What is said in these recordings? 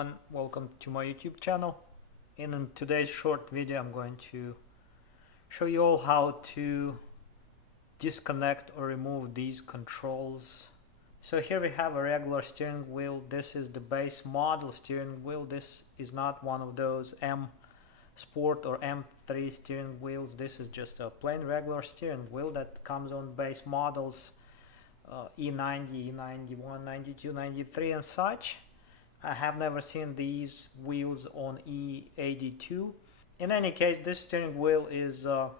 everyone, welcome to my YouTube channel. In today's short video I'm going to show you all how to disconnect or remove these controls. So here we have a regular steering wheel. This is the base model steering wheel. This is not one of those M Sport or M3 steering wheels. This is just a plain regular steering wheel that comes on base models E90, E91, 92, 93 and such. I have never seen these wheels on E82. In any case, this steering wheel is the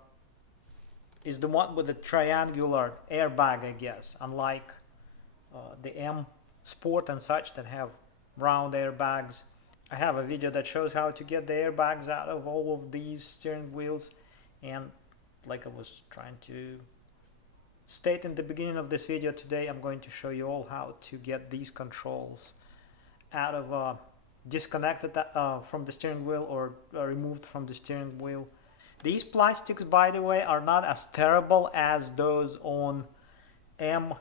one with the triangular airbag, I guess, unlike the M Sport and such that have round airbags. I have a video that shows how to get the airbags out of all of these steering wheels, and like I was trying to state in the beginning of this video, today I'm going to show you all how to get these controls out of disconnected from the steering wheel or removed from the steering wheel. These plastics, by the way, are not as terrible as those on M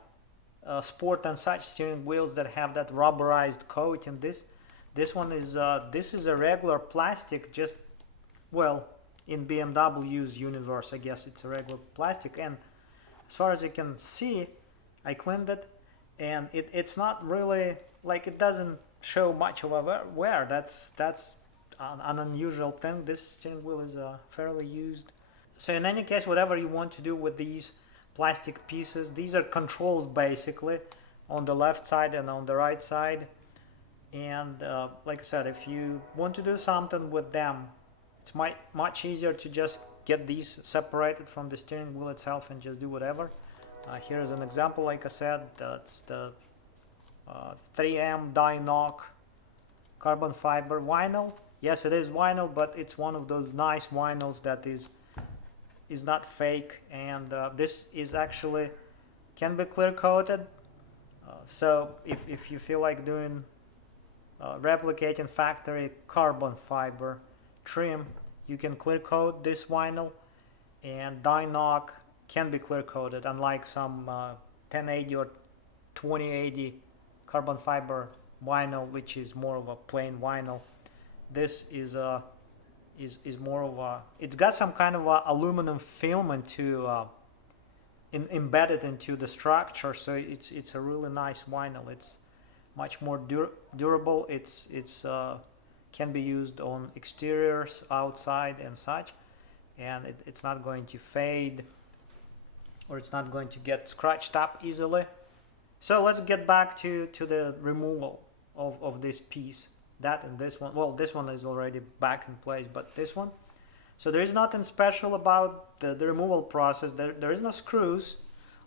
Sport and such steering wheels that have that rubberized coat. And this one is this is a regular plastic, just, well, in BMW's universe I guess it's a regular plastic, and as far as you can see I cleaned it, and it's not really, like, it doesn't show much of a wear. That's an unusual thing. This steering wheel is fairly used. So in any case, whatever you want to do with these plastic pieces, these are controls basically on the left side and on the right side, and like I said, if you want to do something with them, it's much easier to just get these separated from the steering wheel itself and just do whatever. Here's an example. Like I said, that's the 3M Dynoc carbon fiber vinyl. Yes, it is vinyl, but it's one of those nice vinyls that is not fake, and this is actually can be clear coated. So if you feel like doing replicating factory carbon fiber trim, you can clear coat this vinyl, and Dynoc can be clear coated, unlike some 1080 or 2080 carbon fiber vinyl, which is more of a plain vinyl. This is more of a, it's got some kind of a aluminum film embedded into the structure, so it's a really nice vinyl. It's much more durable. It's can be used on exteriors, outside and such, and it's not going to fade, or it's not going to get scratched up easily. So let's get back to the removal of this piece. That and this one, well, this one is already back in place, but this one, so there is nothing special about the removal process. There is no screws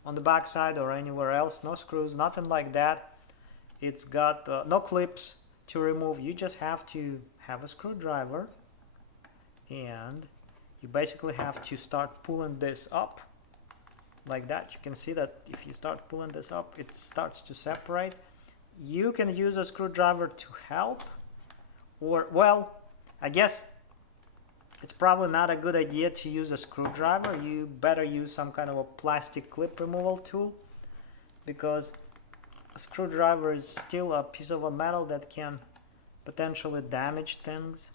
on the back side or anywhere else, no screws, nothing like that. It's got no clips to remove. You just have to have a screwdriver, and you basically have to start pulling this up like that. You can see that if you start pulling this up, it starts to separate. You can use a screwdriver to help, or, well, I guess it's probably not a good idea to use a screwdriver. You better use some kind of a plastic clip removal tool, because a screwdriver is still a piece of a metal that can potentially damage things,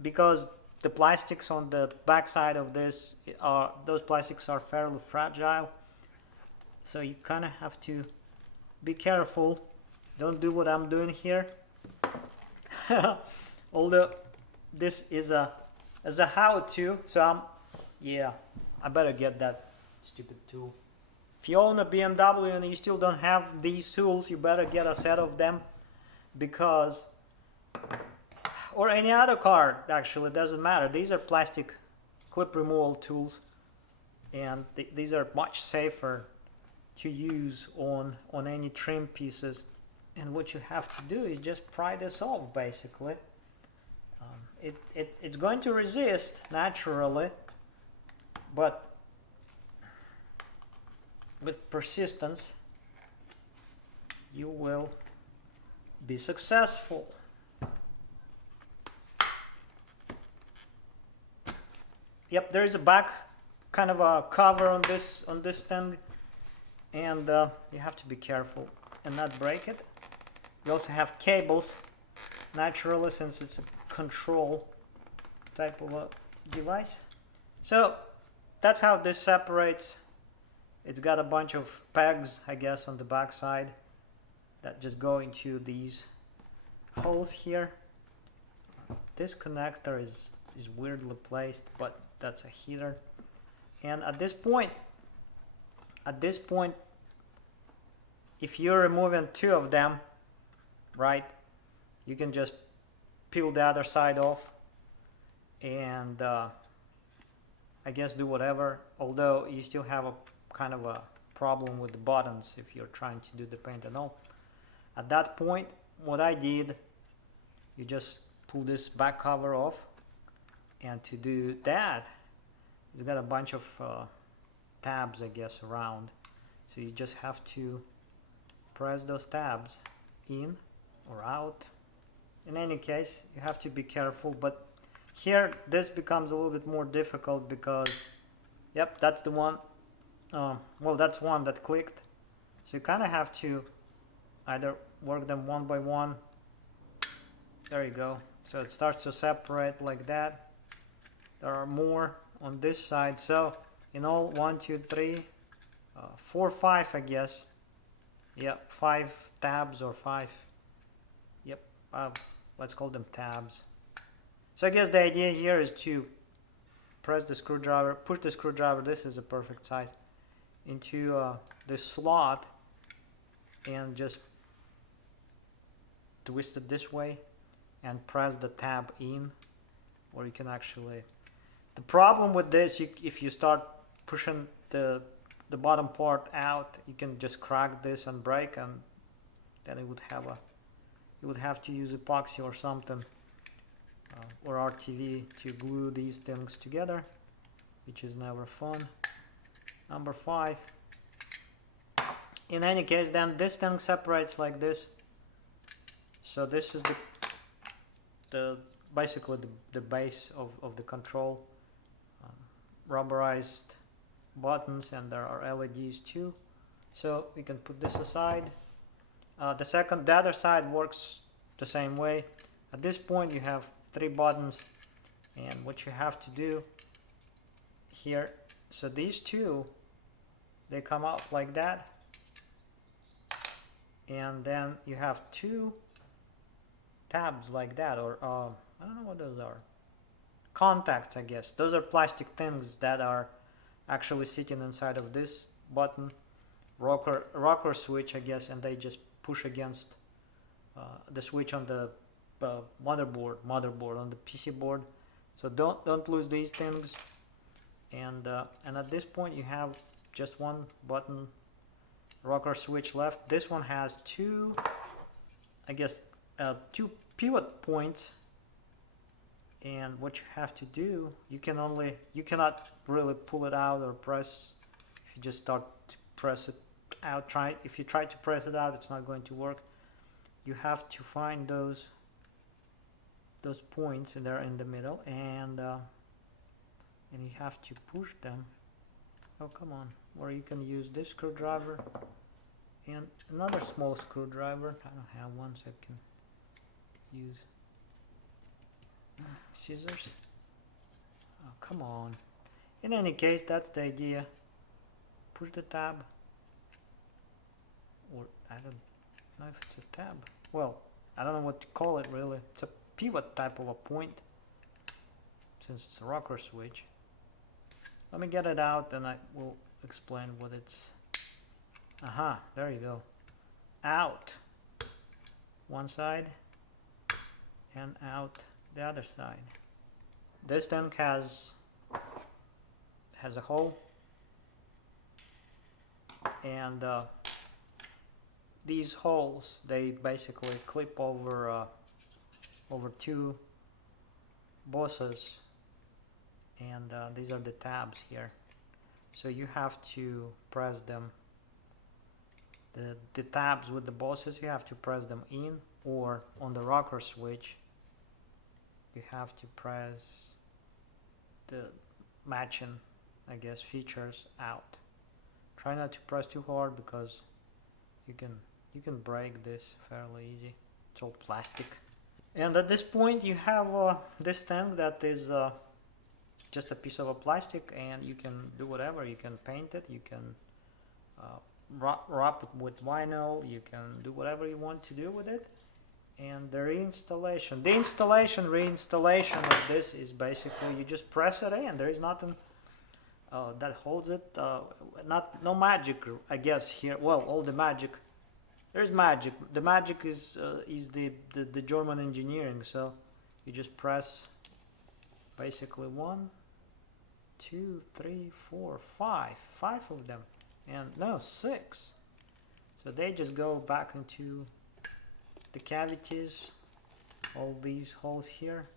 because the plastics on the back side of this those plastics are fairly fragile, so you kind of have to be careful. Don't do what I'm doing here. Although this is a how-to, so I better get that stupid tool. If you own a BMW and you still don't have these tools, you better get a set of them, because, or any other car, actually, it doesn't matter. These are plastic clip removal tools, and these are much safer to use on any trim pieces. And what you have to do is just pry this off, basically. It's going to resist naturally, but with persistence you will be successful. Yep, there is a back kind of a cover on this thing, and you have to be careful and not break it. You also have cables, naturally, since it's a control type of a device. So that's how this separates. It's got a bunch of pegs, I guess, on the back side that just go into these holes here. This connector is weirdly placed, but that's a heater. And at this point, if you're removing two of them, right, you can just peel the other side off and I guess do whatever, although you still have a kind of a problem with the buttons if you're trying to do the paint and all. At that point, what I did, you just pull this back cover off, and to do that, it's got a bunch of tabs, I guess, around. So you just have to press those tabs in or out. In any case, you have to be careful, but here this becomes a little bit more difficult because, yep, that's the one, well, that's one that clicked. So you kind of have to either work them one by one. There you go. So it starts to separate like that. There are more on this side. So in all, 1, 2, 3, 4, 5, I guess. Yep, 5 tabs or 5. Yep, let's call them tabs. So I guess the idea here is to press the screwdriver, push the screwdriver, this is a perfect size, into this slot and just twist it this way and press the tab in, or you can actually... The problem with this, if you start pushing the bottom part out, you can just crack this and break, and then it would have a... You would have to use epoxy or something, or RTV to glue these things together, which is never fun. Number 5. In any case, then this thing separates like this. So this is basically the base of the control. Rubberized buttons, and there are LEDs too. So we can put this aside. The other side works the same way. At this point you have 3 buttons, and what you have to do here, so these two, they come out like that, and then you have 2 tabs like that, or I don't know what those are. Contacts, I guess. Those are plastic things that are actually sitting inside of this button, rocker switch, I guess, and they just push against the switch on the motherboard on the PC board. So don't lose these things. And at this point you have just one button rocker switch left. This one has 2, I guess, 2 pivot points. And what you have to do, you cannot really pull it out or press. If you just start to press it out, if you try to press it out, it's not going to work. You have to find those points, and they're in the middle, and you have to push them. Oh, come on. Or you can use this screwdriver and another small screwdriver. I don't have one, so I can use scissors. Oh, come on. In any case, that's the idea. Push the tab, or I don't know if it's a tab. Well, I don't know what to call it really. It's a pivot type of a point, since it's a rocker switch. Let me get it out and I will explain what it's... Aha, there you go. Out one side and out the other side. This tank has a hole, and these holes, they basically clip over 2 bosses, and these are the tabs here. So you have to press them, the tabs with the bosses, you have to press them in, or on the rocker switch you have to press the matching, I guess, features out. Try not to press too hard because you can You can break this fairly easy. It's all plastic. And at this point you have this tank that is just a piece of a plastic, and you can do whatever. You can paint it, you can wrap it with vinyl, you can do whatever you want to do with it. And the reinstallation, reinstallation of this is basically you just press it in. There is nothing that holds it. No magic, I guess here. Well, all the magic. There's magic. The magic is the German engineering. So you just press basically 1, 2, 3, 4, 5 of them, and no, 6. So they just go back into the cavities, all these holes here,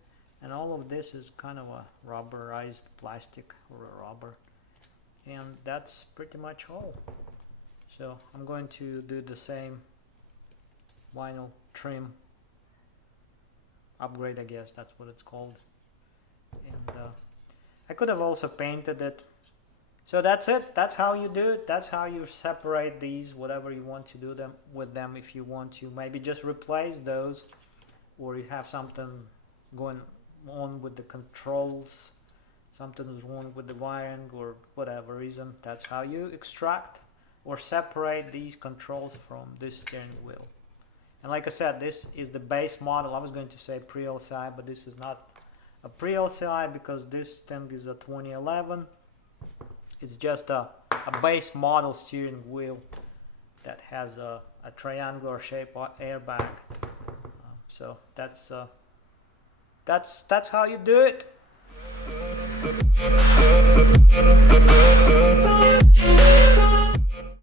and all of this is kind of a rubberized plastic or a rubber, and that's pretty much all. So I'm going to do the same vinyl trim upgrade, I guess that's what it's called. And I could have also painted it. So that's it. That's how you do it. That's how you separate these, whatever you want to do with them. If you want to maybe just replace those, or you have something going on with the controls, something is wrong with the wiring or whatever reason, that's how you extract or separate these controls from this steering wheel. And like I said, this is the base model. I was going to say pre-LCI, but this is not a pre-LCI because this thing is a 2011. It's just a base model steering wheel that has a triangular shape airbag. So that's how you do it.